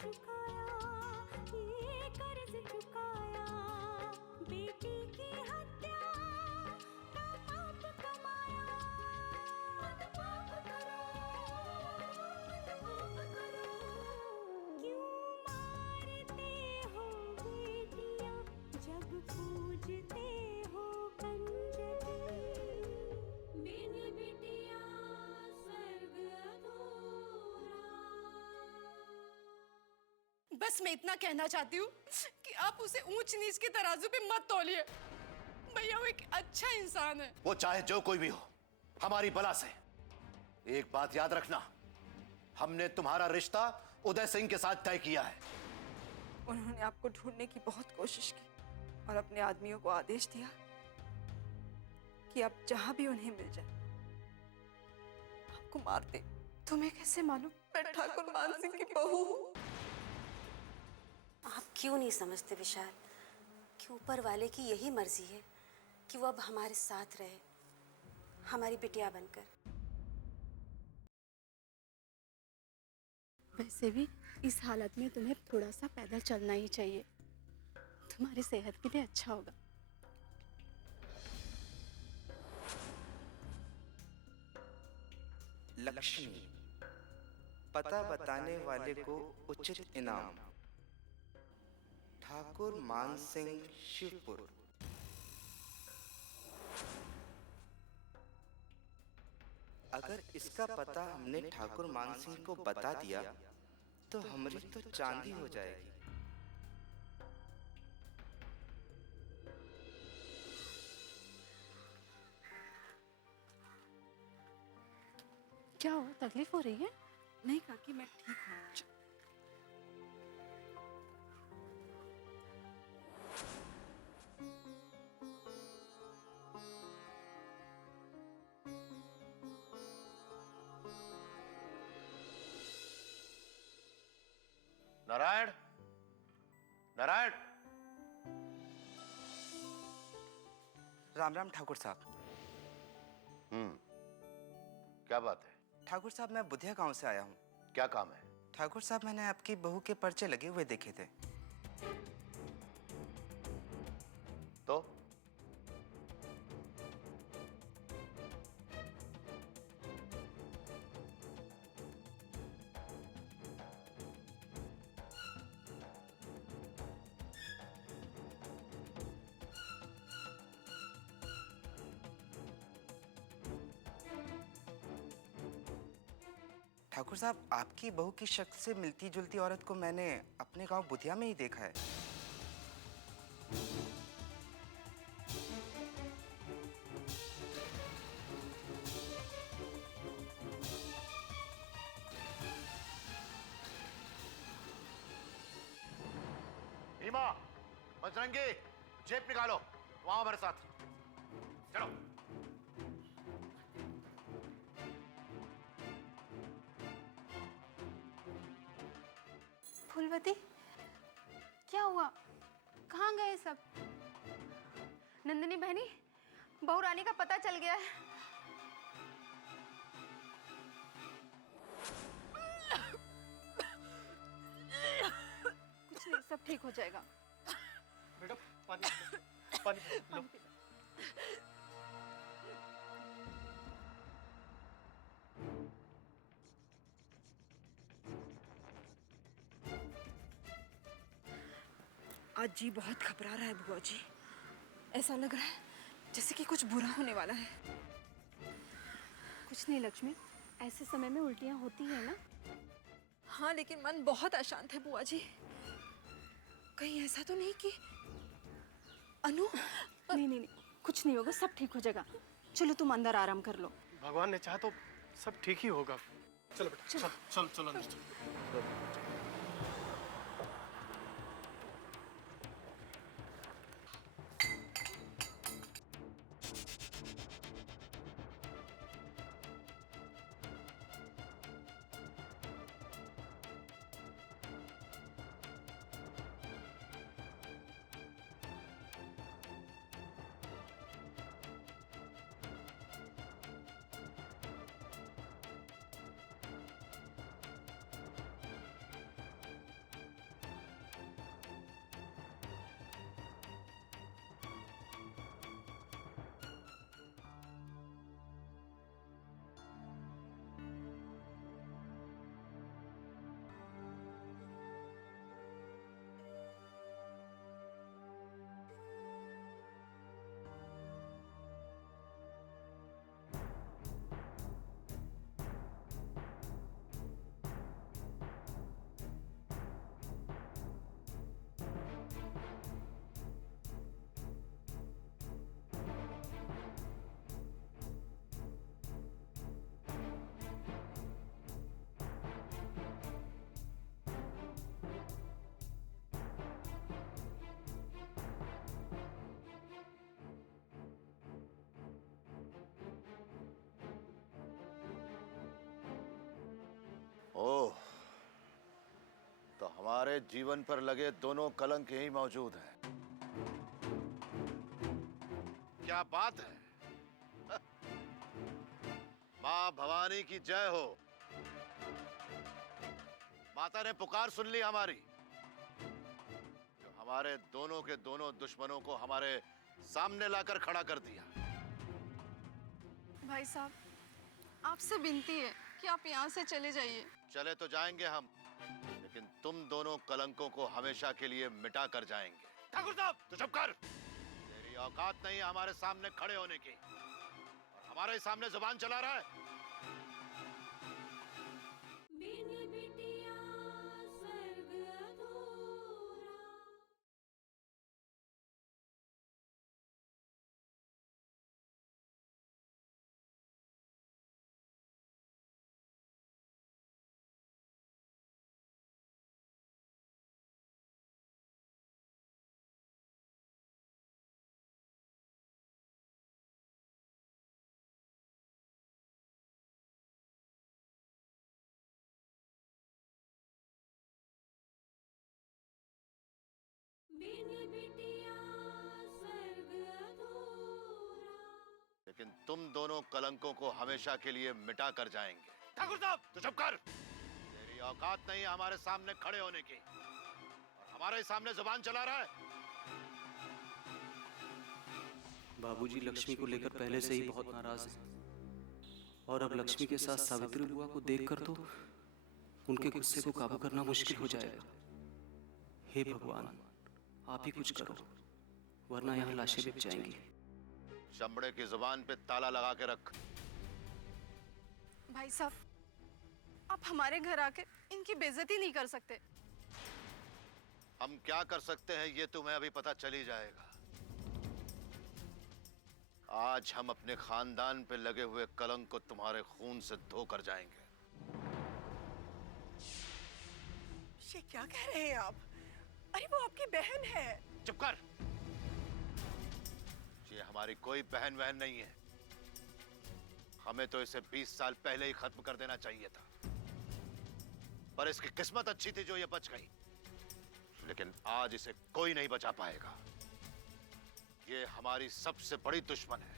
चुकाया, ये कर्ज चुकाया, बेटी की हत्या का पाप कमाया। मत पाप करो, मत पाप करो, क्यों मारते हो बेटियां जब पूजते हो कंजरी। बिन बिटिया स्वर्ग अधूरा। बस मैं इतना कहना चाहती हूँ कि आप उसे ऊंच नीच के तराजू पे मत तौलिए। भैया वो एक अच्छा इंसान है। वो चाहे जो कोई भी हो, हमारी बला से। एक बात याद रखना, हमने तुम्हारा रिश्ता उदय सिंह के साथ तय किया है। उन्होंने आपको ढूंढने की बहुत कोशिश की और अपने आदमियों को आदेश दिया कि आप जहां भी उन्हें मिल जाए आपको मार दे। तुम्हें कैसे मालूम मैं ठाकुर मान सिंह की बहू हूं? आप क्यों नहीं समझते विशाल कि ऊपर वाले की यही मर्जी है कि वो अब हमारे साथ रहे, हमारी बिटिया बनकर। वैसे भी इस हालत में तुम्हें थोड़ा सा पैदल चलना ही चाहिए, तुम्हारी सेहत के लिए अच्छा होगा। लक्ष्मी, पता बताने वाले को उचित इनाम। ठाकुर मान सिंह, शिवपुर। अगर इसका पता हमने ठाकुर मान सिंह को बता दिया तो हमारी तो चांदी हो जाएगी। क्या हो, तकलीफ हो रही है? नहीं काकी, मैं ठीक हूँ। नारायण, नारायण। राम राम ठाकुर साहब। क्या बात है? ठाकुर साहब, मैं बुधिया गांव से आया हूँ। क्या काम है? ठाकुर साहब, मैंने आपकी बहू के पर्चे लगे हुए देखे थे। तो ठाकुर साहब, आपकी बहू की शक्ल से मिलती जुलती औरत को मैंने अपने गांव बुधिया में ही देखा है। भीमा, बजरंगी, जेब निकालो, वहां हमारे साथ चलो। फूलवती, क्या हुआ? कहाँ गए सब? नंदिनी बहनी, बहू रानी का पता चल गया है। कुछ नहीं, सब ठीक हो जाएगा। बेटा पानी पानी लो। आज जी बहुत घबरा रहा है बुआ जी। ऐसा लग रहा है जैसे कि कुछ बुरा होने वाला है। कुछ नहीं लक्ष्मी, ऐसे समय में उल्टियाँ होती है ना। हाँ, लेकिन मन बहुत अशांत है बुआ जी। कहीं ऐसा तो नहीं कि अनु? नहीं नहीं नहीं, कुछ नहीं होगा, सब ठीक हो जाएगा। चलो तुम अंदर आराम कर लो। भगवान ने चाहा तो सब ठीक ही होगा। चलो बेटा, चल चल चल अंदर चल। हमारे जीवन पर लगे दोनों कलंक यही मौजूद हैं। क्या बात है? मां भवानी की जय हो। माता ने पुकार सुन ली हमारी, जो हमारे दोनों के दोनों दुश्मनों को हमारे सामने लाकर खड़ा कर दिया। भाई साहब, आपसे विनती है कि आप यहाँ से चले जाइए। चले तो जाएंगे हम, लेकिन तुम दोनों कलंकों को हमेशा के लिए मिटा कर जाएंगे। ठाकुर साहब, तू चुप कर। तेरी औकात नहीं हमारे सामने खड़े होने की, और हमारे सामने जुबान चला रहा है। बिन बिटिया स्वर्ग अधूरा। बिन बिटिया स्वर्ग अधूरा। लेकिन तुम दोनों कलंकों को हमेशा के लिए मिटा कर जाएंगे। ठाकुर साहब, तू चुप कर। तेरी औकात नहीं हमारे सामने खड़े होने की, और हमारे सामने जुबान चला रहा है। बाबूजी लक्ष्मी को लेकर पहले से ही बहुत नाराज हैं, और अब लक्ष्मी के साथ सावित्री बुआ को देखकर तो उनके गुस्से को काबू करना मुश्किल हो जाएगा। हे भगवान, आप ही कुछ करो, वरना यहाँ लाशें बिक जाएंगी। चमड़े की जुबान पे ताला लगा के रख। भाई साहब, आप हमारे घर आके इनकी बेइज्जती नहीं कर सकते। हम क्या कर सकते हैं ये तुम्हें अभी पता चल ही जाएगा। आज हम अपने खानदान पे लगे हुए कलंक को तुम्हारे खून से धोकर जाएंगे। ये क्या कह रहे हैं आप? अरे वो आपकी बहन है। चुप कर। ये हमारी कोई बहन वहन नहीं है। हमें तो इसे 20 साल पहले ही खत्म कर देना चाहिए था, पर इसकी किस्मत अच्छी थी जो ये बच गई। लेकिन आज इसे कोई नहीं बचा पाएगा। ये हमारी सबसे बड़ी दुश्मन है।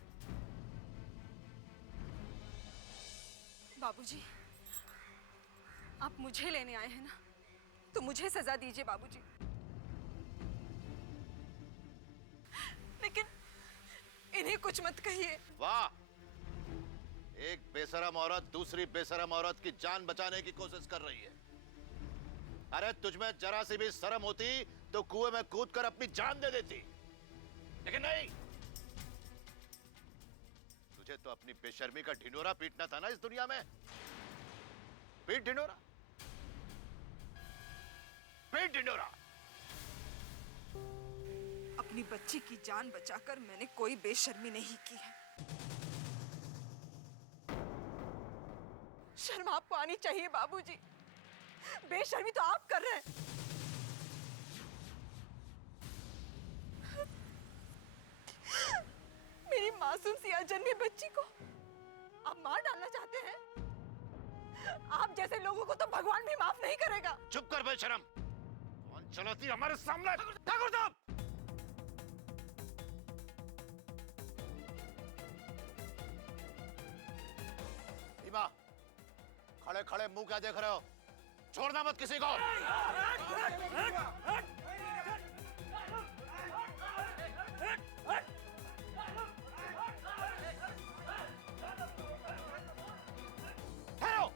बाबूजी, आप मुझे लेने आए हैं ना, तो मुझे सजा दीजिए बाबूजी। लेकिन इन्हें कुछ मत कहिए। वाह, एक बेशरम औरत दूसरी बेशरम औरत की जान बचाने की कोशिश कर रही है। अरे तुझमें जरा सी भी शर्म होती तो कुएं में कूदकर अपनी जान दे देती, लेकिन नहीं। तुझे तो अपनी बेशर्मी का ढिंढोरा पीटना था ना इस दुनिया में। पीट ढिंढोरा, पीट ढिंढोरा। अपनी बच्ची की जान बचाकर मैंने कोई बेशर्मी नहीं की है। शर्म आपको आनी चाहिए बाबूजी। बेशर्मी तो आप कर रहे हैं। मेरी मासूम सी अजन्मी बच्ची को आप मार डालना चाहते हैं? आप जैसे लोगों को तो भगवान भी माफ नहीं करेगा। चुप कर बेशरम। कौन चलाती है हमारे सामने? ठाकुर साहब! भीमा, खड़े खड़े मुंह क्या देख रहे हो? छोड़ना मत किसी को। ठहरो।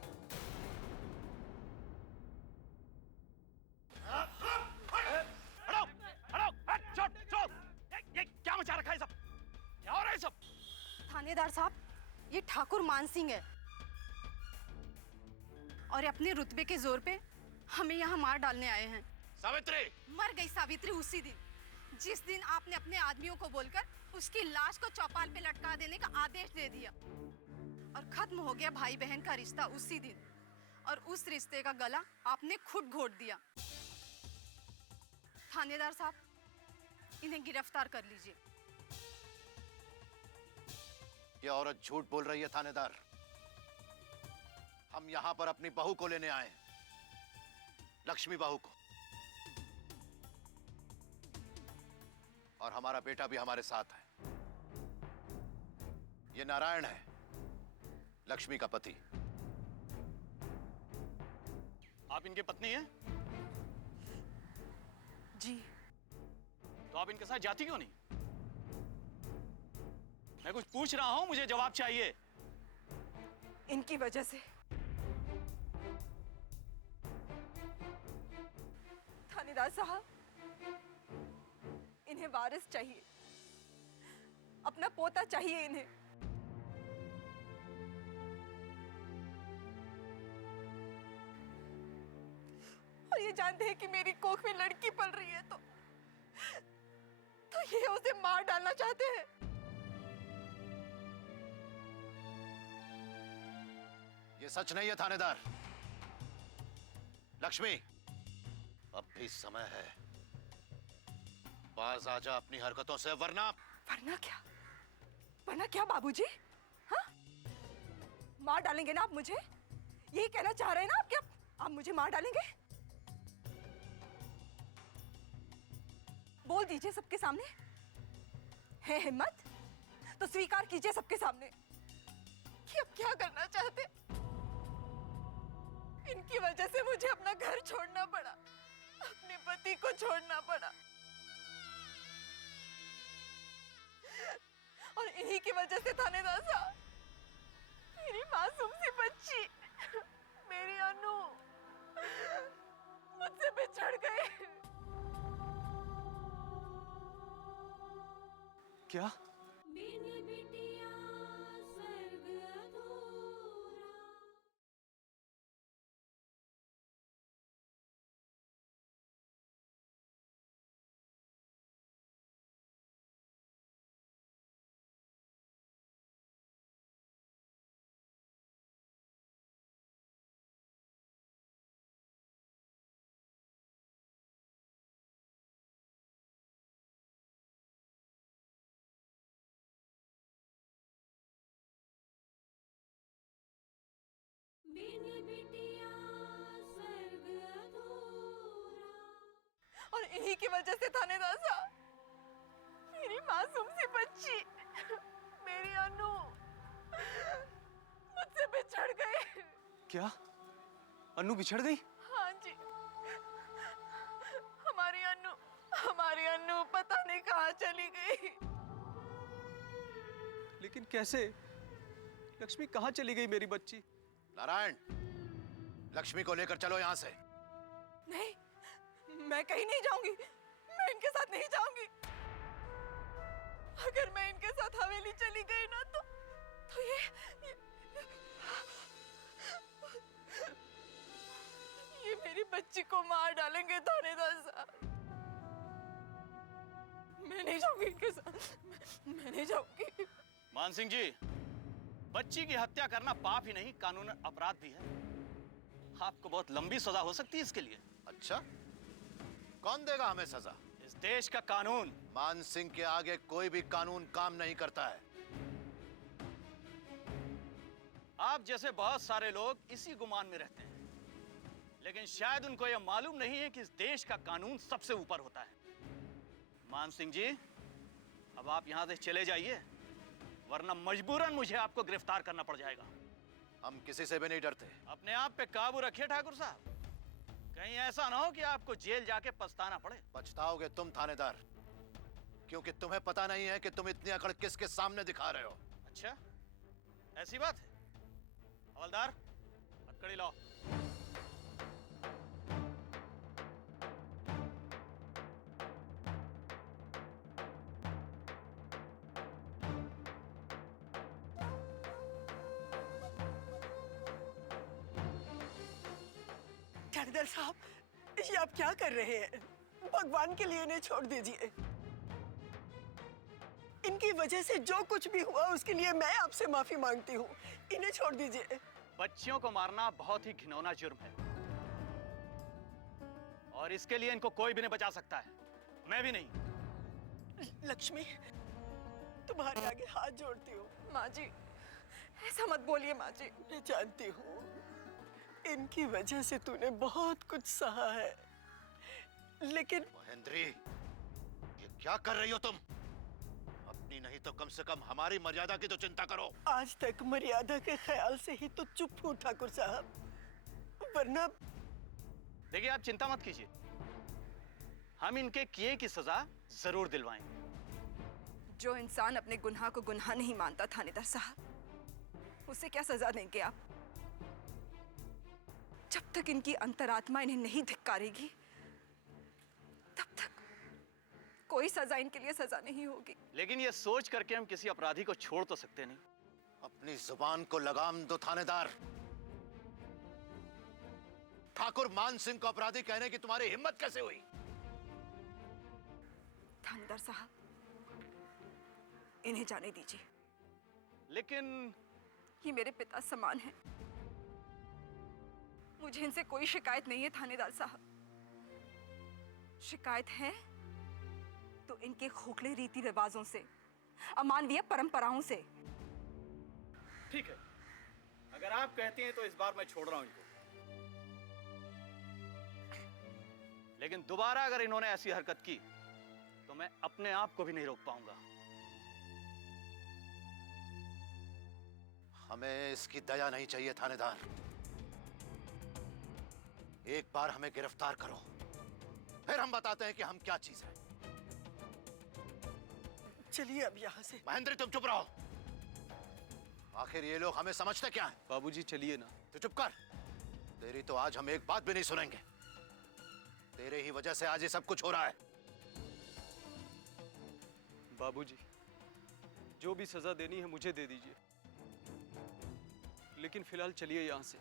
हटो, हटो, हट, छोड़, छोड़। ये क्या मचा रखा है सब? क्या हो रहा है सब? थानेदार साहब, ये ठाकुर मानसिंह है, और अपने रुतबे के जोर पे हमें यहाँ मार डालने आए हैं। सावित्री! मर गई सावित्री उसी दिन, जिस दिन आपने अपने आदमियों को बोलकर उसकी लाश को चौपाल पे लटका देने का आदेश दे दिया, और खत्म हो गया भाई बहन का रिश्ता उसी दिन, और उस रिश्ते का गला आपने खुद घोट दिया। थानेदार साहब, इन्हें गिरफ्तार कर लीजिए। ये औरत झूठ बोल रही है थानेदार। हम यहाँ पर अपनी बहू को लेने आए हैं, लक्ष्मी बहू को। और हमारा बेटा भी हमारे साथ है। ये नारायण है, लक्ष्मी का पति। आप इनकी पत्नी हैं? जी। तो आप इनके साथ जाती क्यों नहीं? मैं कुछ पूछ रहा हूं, मुझे जवाब चाहिए। इनकी वजह से। थानेदार साहब, इन्हें वारिस चाहिए, अपना पोता चाहिए इन्हें। और ये जानते हैं कि मेरी कोख में लड़की पल रही है, तो ये उसे मार डालना चाहते हैं। ये सच नहीं है थानेदार। लक्ष्मी, अब भी समय है, बाज आ जा अपनी हरकतों से, वरना क्या? वरना क्या बाबूजी? हाँ? मार डालेंगे ना आप मुझे? यही कहना चाह रहे हैं ना आप? क्या आप मुझे मार डालेंगे? बोल दीजिए सबके सामने। है हिम्मत तो स्वीकार कीजिए सबके सामने कि अब क्या करना चाहते। इनकी वजह से मुझे अपना घर छोड़ना पड़ा, अपने पति को छोड़ना पड़ा, और इन्हीं की वजह से थानेदार साहब, मेरी मासूम सी बच्ची, मेरी अनु मुझसे बिछड़ गई। क्या? बिन बिटिया स्वर्ग अधूरा। बिन बिटिया स्वर्ग अधूरा। और इन्हीं की वजह से थानेदार साहब, मेरी मासूम सी बच्ची, मेरी अनु मुझसे बिछड़ गई। क्या? अनु बिछड़ गई? हाँ जी, हमारी अनु पता नहीं कहाँ चली गई। लेकिन कैसे? लक्ष्मी कहाँ चली गई मेरी बच्ची? नारायण, लक्ष्मी को लेकर चलो यहां से। नहीं, मैं कहीं नहीं जाऊंगी, मैं इनके साथ नहीं जाऊंगी। अगर मैं इनके साथ हवेली चली गई ना तो ये मेरी बच्ची को मार डालेंगे थानेदार साहब। मैं नहीं जाऊंगी इनके साथ, मैं नहीं जाऊंगी। मान सिंह जी, बच्ची की हत्या करना पाप ही नहीं, कानूनन अपराध भी है। आपको बहुत लंबी सजा हो सकती है इसके लिए। अच्छा, कौन देगा हमें सजा? इस देश का कानून। मान सिंह के आगे कोई भी कानून काम नहीं करता है। आप जैसे बहुत सारे लोग इसी गुमान में रहते हैं, लेकिन शायद उनको यह मालूम नहीं है कि इस देश का कानून सबसे ऊपर होता है। मान सिंह जी, अब आप यहां से चले जाइए, वरना मजबूरन मुझे आपको गिरफ्तार करना पड़ जाएगा। हम किसी से भी नहीं डरते। अपने आप पे काबू रखिए ठाकुर साहब, कहीं ऐसा ना हो कि आपको जेल जाके पछताना पड़े। पछताओगे तुम थानेदार, क्योंकि तुम्हें पता नहीं है कि तुम इतनी अकड़ किसके सामने दिखा रहे हो। अच्छा, ऐसी बात है। हवलदार, हथकड़ी लाओ। थानेदार साहब, ये आप क्या कर रहे हैं? भगवान के लिए इन्हें छोड़ दीजिए। इनकी वजह से जो कुछ भी हुआ उसके लिए मैं आपसे माफी मांगती हूँ। इन्हें छोड़ दीजिए। बच्चियों को मारना बहुत ही घिनौना जुर्म है, और इसके लिए इनको कोई भी नहीं बचा सकता है, मैं भी नहीं। लक्ष्मी, तुम्हारे आगे हाथ जोड़ती हूँ। माँ जी, ऐसा मत बोलिए माँ जी। मैं जानती हूँ इनकी वजह से तूने बहुत कुछ सहा है, लेकिन महेंद्री, ये क्या कर रही हो तुम? अपनी नहीं तो कम से कम हमारी मर्यादा की तो चिंता करो। आज तक मर्यादा के ख्याल से ही तो चुप हूँ ठाकुर साहब, वरना। देखिए आप चिंता मत कीजिए, हम इनके किए की सजा जरूर दिलवाएंगे। जो इंसान अपने गुनाह को गुनाह नहीं मानता थानेदार साहब, उसे क्या सजा देंगे आप? जब तक इनकी अंतरात्मा इन्हें नहीं धिक्कारेगी, तब तक कोई सजा इनके लिए सजा नहीं होगी। लेकिन ये सोच करके हम किसी अपराधी को छोड़ तो सकते नहीं। अपनी जुबान को लगाम दो थानेदार। ठाकुर मान सिंह को अपराधी कहने की तुम्हारी हिम्मत कैसे हुई? थानेदार साहब, इन्हें जाने दीजिए। लेकिन ये मेरे पिता समान है, मुझे इनसे कोई शिकायत नहीं है थानेदार साहब। शिकायत है तो इनके खोखले रीति रिवाजों से, अमानवीय परंपराओं से। ठीक है, अगर आप कहते हैं तो इस बार मैं छोड़ रहा हूं इनको। लेकिन दोबारा अगर इन्होंने ऐसी हरकत की तो मैं अपने आप को भी नहीं रोक पाऊंगा। हमें इसकी दया नहीं चाहिए थानेदार। एक बार हमें गिरफ्तार करो, फिर हम बताते हैं कि हम क्या चीज है। चलिए अब यहाँ से। महेंद्र तुम चुप रहो। आखिर ये लोग हमें समझते क्या हैं? बाबूजी चलिए ना। तो चुप कर। तेरी तो आज हम एक बात भी नहीं सुनेंगे। तेरे ही वजह से आज ये सब कुछ हो रहा है। बाबूजी, जो भी सजा देनी है मुझे दे दीजिए, लेकिन फिलहाल चलिए यहाँ से।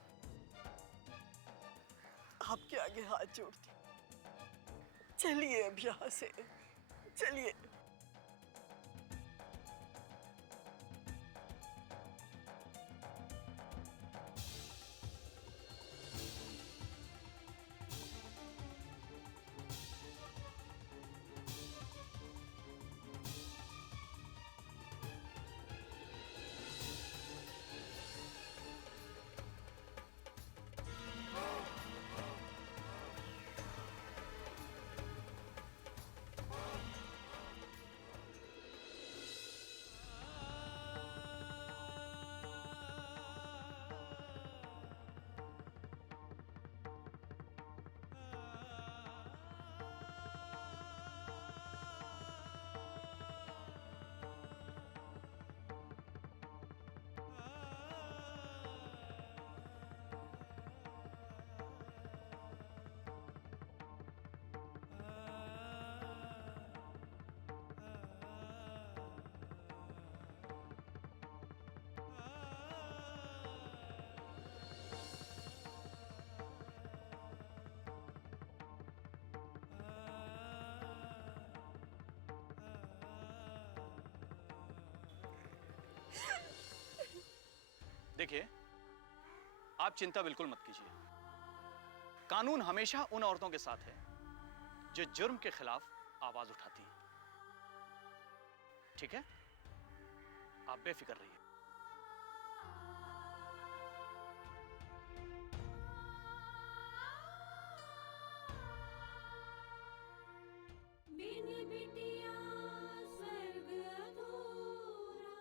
आपके आगे हाथ जोड़ती, चलिए अब यहाँ से, चलिए। देखिए, आप चिंता बिल्कुल मत कीजिए। कानून हमेशा उन औरतों के साथ है जो जुर्म के खिलाफ आवाज उठाती हैं। ठीक है, आप बेफिक्र रहिए। बिन बिटिया स्वर्ग अधूरा।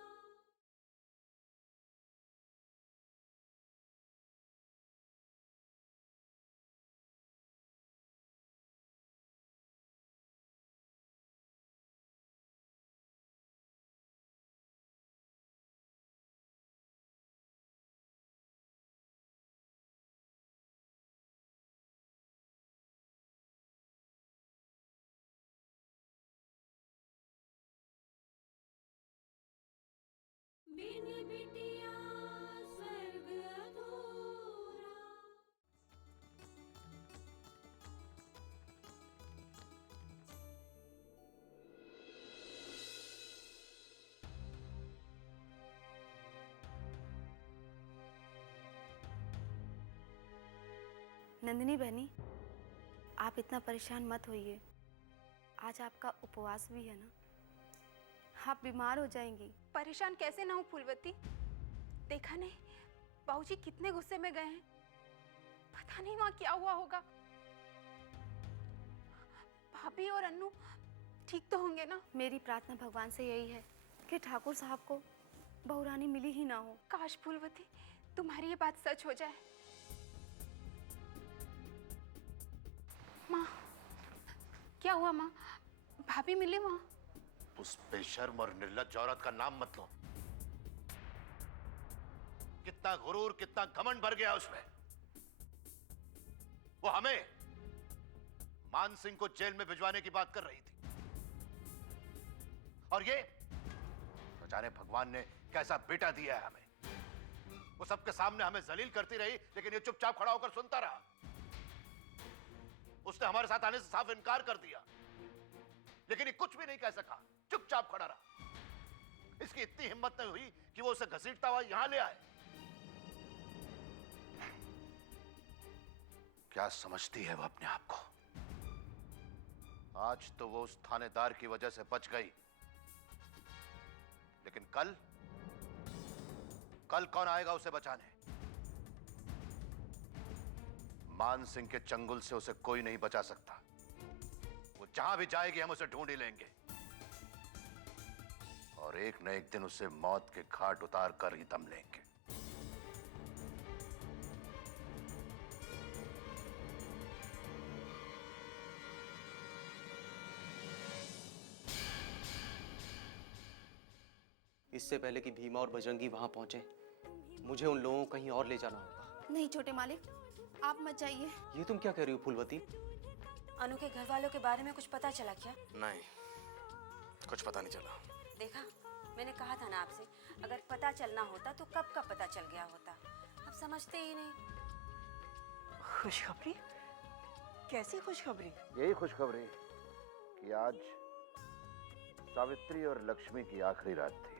बिन बिटिया स्वर्ग अधूरा। नंदिनी बहनी, आप इतना परेशान मत होइए। आज आपका उपवास भी है ना, आप बीमार हो जाएंगी। परेशान कैसे ना हो फूलवती, देखा नहीं बाबूजी कितने गुस्से में गए हैं। पता नहीं वहां क्या हुआ होगा। भाभी और अन्नू ठीक तो होंगे ना? मेरी प्रार्थना भगवान से यही है कि ठाकुर साहब को बहुरानी मिली ही ना हो। काश फूलवती तुम्हारी ये बात सच हो जाए। माँ, क्या हुआ माँ? भाभी मिली वहाँ? उस बेशर्म और निर्लज्ज औरत का नाम मत लो। कितना गुरूर, कितना घमंड भर गया उसमें। वो हमें, मान सिंह को जेल में भिजवाने की बात कर रही थी। और ये न जाने भगवान ने कैसा बेटा दिया है हमें। वो सबके सामने हमें जलील करती रही, लेकिन ये चुपचाप खड़ा होकर सुनता रहा। उसने हमारे साथ आने से साफ इनकार कर दिया, लेकिन ये कुछ भी नहीं कह सका, चुपचाप खड़ा रहा। इसकी इतनी हिम्मत नहीं हुई कि वो उसे घसीटता हुआ यहां ले आए। क्या समझती है वो अपने आप को? आज तो वो उस थानेदार की वजह से बच गई, लेकिन कल कौन आएगा उसे बचाने? मान सिंह के चंगुल से उसे कोई नहीं बचा सकता। वो जहां भी जाएगी हम उसे ढूंढ ही लेंगे, और एक न एक दिन उसे मौत के घाट उतार कर ही दम लेंगे। इससे पहले कि भीमा और बजरंगी वहां पहुंचे, मुझे उन लोगों को कहीं और ले जाना होगा। नहीं छोटे मालिक, आप मत जाइए। ये तुम क्या कह रही हो फूलवती? अनु के घर वालों के बारे में कुछ पता चला क्या? नहीं, कुछ पता नहीं चला। देखा, मैंने कहा था ना आपसे, अगर पता चलना होता तो कब का पता चल गया होता। आप समझते ही नहीं। खुशखबरी? कैसी खुशखबरी? यही खुशखबरी कि आज सावित्री और लक्ष्मी की आखिरी रात थी।